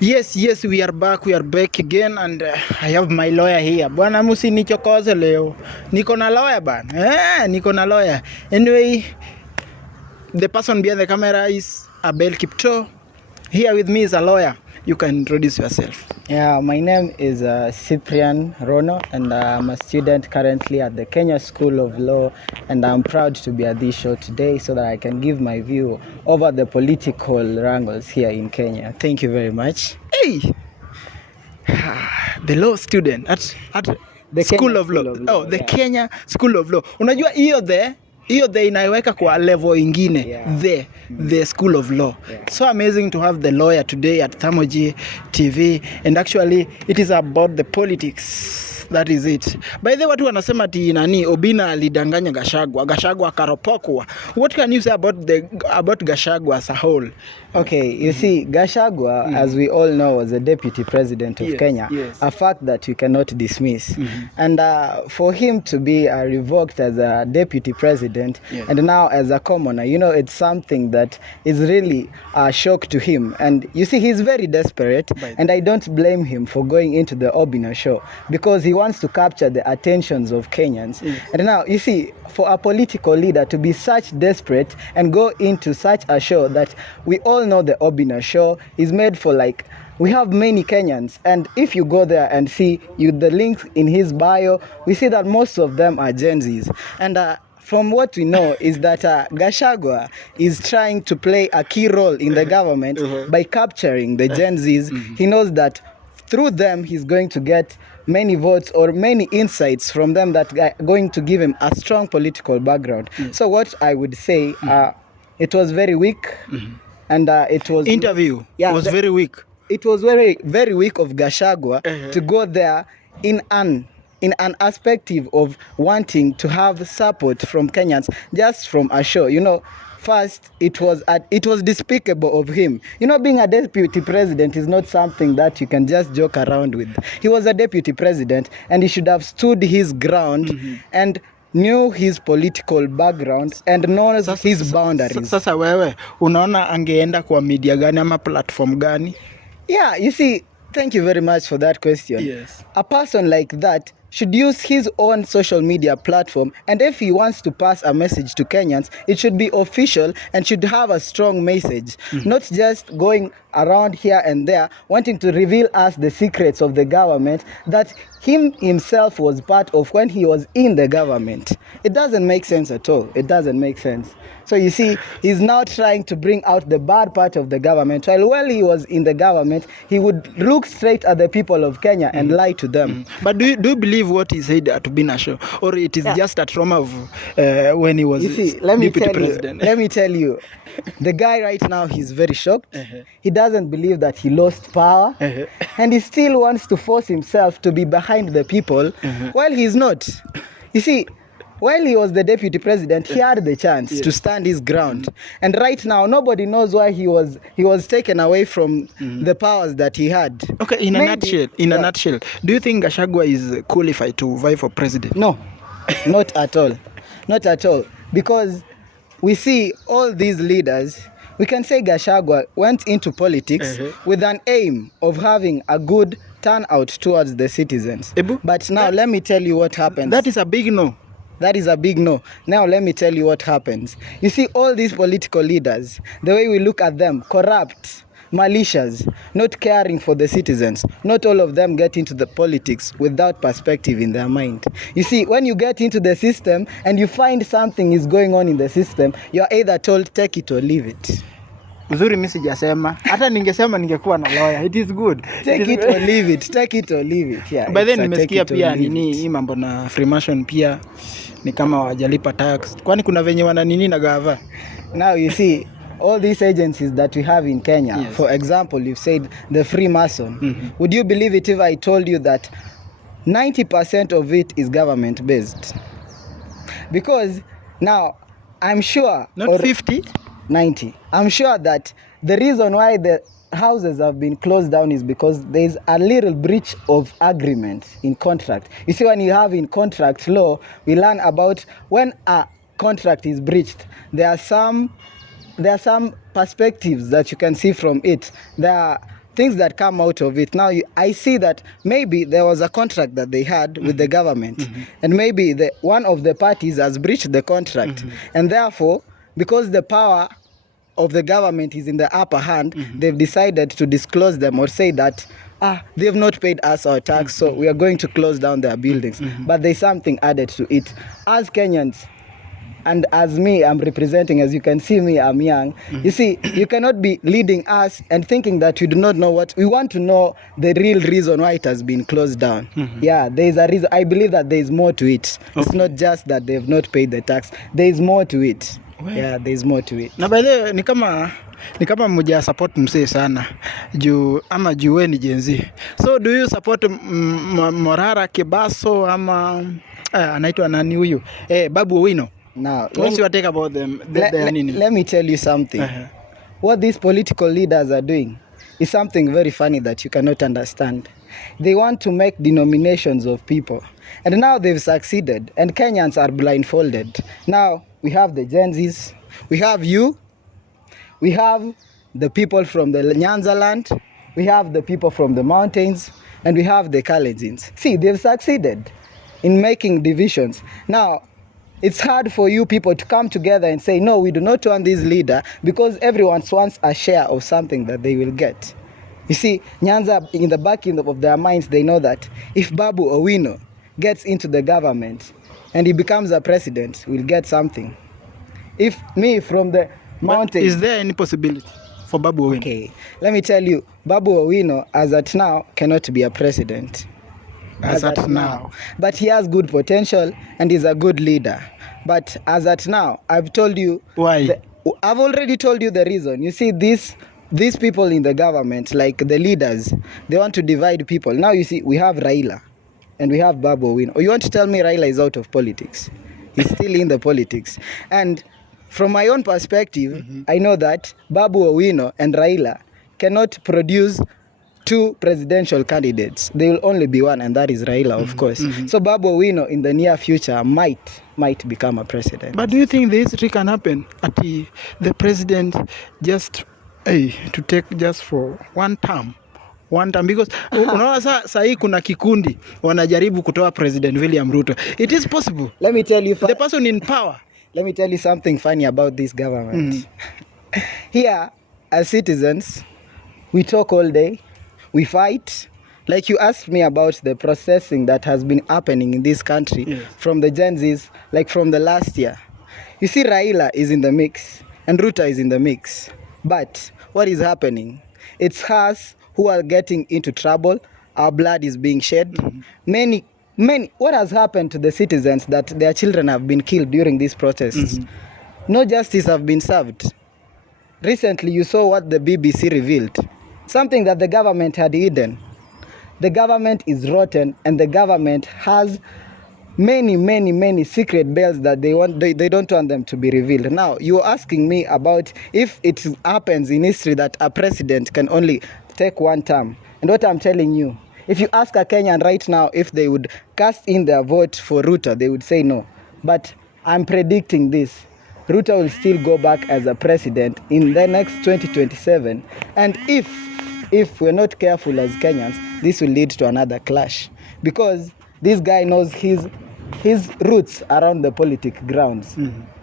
Yes, we are back. We are back again, and I have my lawyer here. Bwana msinichokoze leo. Niko na lawyer bana. Niko na lawyer. Anyway, the person behind the camera is Abel Kipto. Here with me is a lawyer. You can introduce yourself. Yeah, my name is Cyprian Rono, and I'm a student currently at the Kenya School of Law, and I'm proud to be at this show today so that I can give my view over the political wrangles here in Kenya. Thank you very much. Hey, the law student at the School of Law. Oh, the Kenya School of Law. Unajua hiyo the inaiweka kwa level ingine. Yeah. The School of Law. Yeah. So amazing to have the lawyer today at THERMO.G TV, and actually it is about the politics. That is it. By the way, watu wanasema ati nani Obinna alidanganya Gachagua akaropokwa. What can you say about Gachagua as a whole? Okay, you see, Gachagua, as we all know, was the deputy president of Kenya. Yes. A fact that we cannot dismiss. And for him to be revoked as a deputy president and now as a commoner, you know, it's something that is really a shock to him. And you see, he's very desperate, and I don't blame him for going into the Obinna show because he wants to capture the attentions of Kenyans. And now, you see, for a political leader to be such desperate and go into such a show that we all know the Obinna show is made for, like, we have many Kenyans, and if you go there and see the links in his bio, we see that most of them are Gen Zs. And from what we know is that Gachagua is trying to play a key role in the government by capturing the Gen Zs. He knows that through them he's going to get many votes or many insights from them that are going to give him a strong political background. So what I would say, it was very weak, and it was interview was very weak. It was very, very weak of Gachagua to go there in an perspective of wanting to have support from Kenyans just from a show. You know, first, it was despicable of him. You know, being a deputy president is not something that you can just joke around with. He was a deputy president, and he should have stood his ground and knew his political background and knows his boundaries. Sasa wewe, unaona angeenda kwa media gani ama platform gani? Yeah, you see, thank you very much for that question. Yes. A person like that should use his own social media platform, and if he wants to pass a message to Kenyans, it should be official and should have a strong message, not just going around here and there wanting to reveal us the secrets of the government that himself was part of when he was in the government. It doesn't make sense at all. It doesn't make sense. So you see, he's now trying to bring out the bad part of the government. While he was in the government, he would look straight at the people of Kenya and lie to them. But do you believe what he said at Obinna show, or it is just a trauma of when he was deputy president? Let me tell you, the guy right now, he's very shocked. He doesn't believe that he lost power, and he still wants to force himself to be behind the people while he's not. You see, while he was the deputy president, he had the chance to stand his ground. And right now, nobody knows why he was taken away from the powers that he had. Okay, in a nutshell, do you think Gachagua is qualified to vie for president? No, not at all. Not at all. Because we see all these leaders, we can say Gachagua went into politics with an aim of having a good turnout towards the citizens. But now, let me tell you what happens. That is a big no. That is a big no. Now let me tell you what happens. You see, all these political leaders, the way we look at them, corrupt, malicious, not caring for the citizens. Not all of them get into the politics without perspective in their mind. You see, when you get into the system and you find something is going on in the system, you're either told take it or leave it. Uzuri mimi sijasema. Hata ningesema ningekuwa na lawyer. It is good. Take it or leave it. Take it or leave it. Yeah. By then nimesikia pia nini hii mambo na Freemason pia ni kama wajalipa tax. Kwani kuna venye wana nini na gava? Now you see, all these agencies that we have in Kenya, for example, you've said the Freemason. Would you believe it if I told you that 90% of it is government based? Because now I'm sure, not 50, 90. I'm sure that the reason why the houses have been closed down is because there's a little breach of agreement in contract. You see, when you have in contract law, we learn about when a contract is breached. There are some perspectives that you can see from it. There are things that come out of it. Now, I see that maybe there was a contract that they had with the government, and maybe one of the parties has breached the contract, and therefore, because the power of the government is in the upper hand, they've decided to disclose them or say that they have not paid us our tax, so we are going to close down their buildings. But there's something added to it. As Kenyans, and as me, I'm representing, as you can see me, I'm young. You see, you cannot be leading us and thinking that you do not know what we want to know, the real reason why it has been closed down. Yeah, there is a reason. I believe that there is more to it. It's not just that they have not paid the tax. There is more to it. Yeah, there is more to it. Na by the way, ni kama mmoja support msee sana juu we ni Gen Z. So do you support Morara Kibaso ama anaitwa nani huyu? Babu Owino. Now, what's your take about them? Let me tell you something. What these political leaders are doing is something very funny that you cannot understand. They want to make denominations of people. And now they've succeeded. And Kenyans are blindfolded. Now, we have the Gen Zs. We have you. We have the people from the Nyanza land. We have the people from the mountains. And we have the Kalejins. See, they've succeeded in making divisions. Now, it's hard for you people to come together and say, no, we do not want this leader, because everyone wants a share of something that they will get. You see, Nyanza, in the back of their minds, they know that if Babu Owino gets into the government and he becomes a president, we'll get something. If me from the mountains... Is there any possibility for Babu Owino? Okay, let me tell you, Babu Owino, as at now, cannot be a president. As at now. But he has good potential and he's a good leader. But as at now, I've told you... Why? I've already told you the reason. You see, these people in the government, like the leaders, they want to divide people. Now you see, we have Raila and we have Babu Owino. Or you want to tell me Raila is out of politics? He's still in the politics. And from my own perspective, I know that Babu Owino and Raila cannot produce two presidential candidates. There will only be one, and that is Raila, of course. So Babu Owino in the near future might become a president. But do you think this can happen at the president just to take just for one term? Because unaona saa hii kuna kikundi wanajaribu kutoa President William Ruto. It is possible. Let me tell you the person in power. Let me tell you something funny about this government. Here, as citizens, we talk all day. We fight. Like you asked me about the processing that has been happening in this country from the Gen Zs, like from the last year. You see, Raila is in the mix and Ruto is in the mix. But what is happening? It's us who are getting into trouble. Our blood is being shed. Many, what has happened to the citizens that their children have been killed during these protests? No justice have been served. Recently, you saw what the BBC revealed. Something that the government had hidden. The government is rotten, and the government has many secret bills that they don't want them to be revealed. Now, you're asking me about if it happens in history that a president can only take one term. And what I'm telling you, if you ask a Kenyan right now if they would cast in their vote for Ruto, they would say no. But I'm predicting this. Ruto will still go back as a president in the next 2027. And if we're not careful as Kenyans, this will lead to another clash. Because this guy knows his roots around the politic grounds.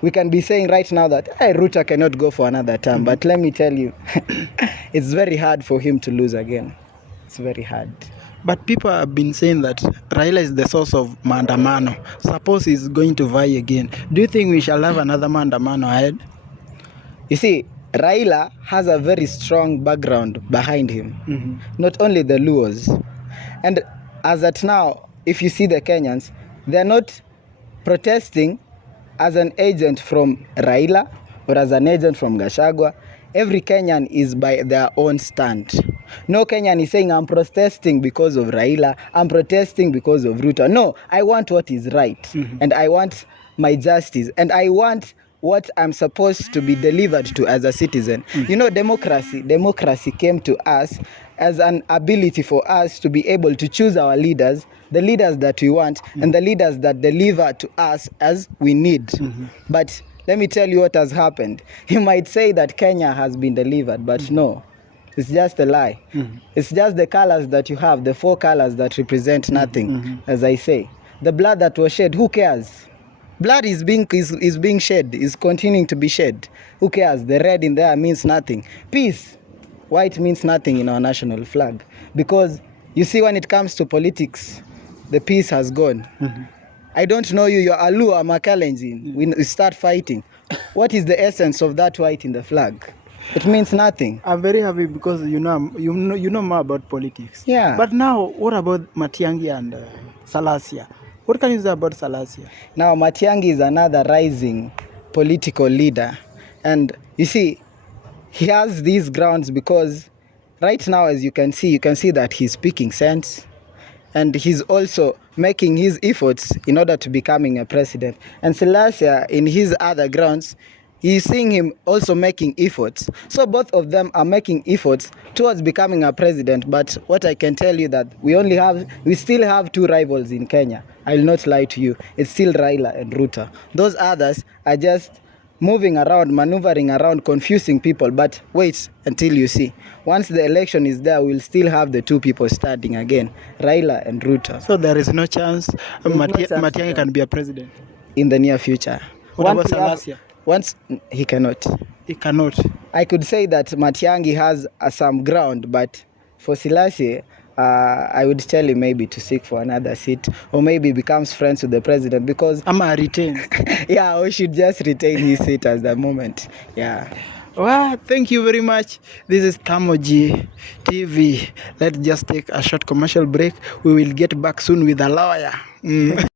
We can be saying right now that Ruto cannot go for another term. But let me tell you, it's very hard for him to lose again. It's very hard. But people have been saying that Raila is the source of maandamano. Suppose he's going to vie again. Do you think we shall have another maandamano ahead? You see, Raila has a very strong background behind him. Not only the Luos. And as at now, if you see the Kenyans, they're not protesting as an agent from Raila or as an agent from Gachagua. Every Kenyan is by their own stand. No Kenyan is saying, I'm protesting because of Raila, I'm protesting because of Ruto. No, I want what is right. And I want my justice. And I want what I'm supposed to be delivered to as a citizen. You know, democracy came to us as an ability for us to be able to choose our leaders, the leaders that we want, and the leaders that deliver to us as we need. But let me tell you what has happened. You might say that Kenya has been delivered, but no. It's just a lie. It's just the colors that you have, the 4 colors that represent nothing, as I say. The blood that was shed, who cares? Blood is being shed, is continuing to be shed. Who cares? The red in there means nothing. Peace, white means nothing in our national flag. Because you see, when it comes to politics, the peace has gone. I don't know you, you're Alu or Makalenjin. We start fighting. What is the essence of that white in the flag? It means nothing. I'm very happy because you know more about politics. Yeah. But now, what about Matiangi and Salasyia? What can you say about Salasyia? Now, Matiangi is another rising political leader. And you see, he has these grounds because right now, as you can see that he's speaking sense. And he's also making his efforts in order to becoming a president. And Salasyia, in his other grounds, he's seeing him also making efforts. So both of them are making efforts towards becoming a president. But what I can tell you that we still have 2 rivals in Kenya. I will not lie to you. It's still Raila and Ruto. Those others are just moving around, maneuvering around, confusing people. But wait until you see. Once the election is there, we'll still have the 2 people standing again, Raila and Ruto. So there is no chance Matiangi can be a president? In the near future. What about Salasyia? Once he cannot. He cannot. I could say that Matiangi has some ground, but for Salasyia, I would tell him maybe to seek for another seat or maybe becomes friends with the president because... retain. Yeah, we should just retain his seat at the moment. Yeah. Well, thank you very much. This is THERMO.G TV. Let's just take a short commercial break. We will get back soon with a lawyer.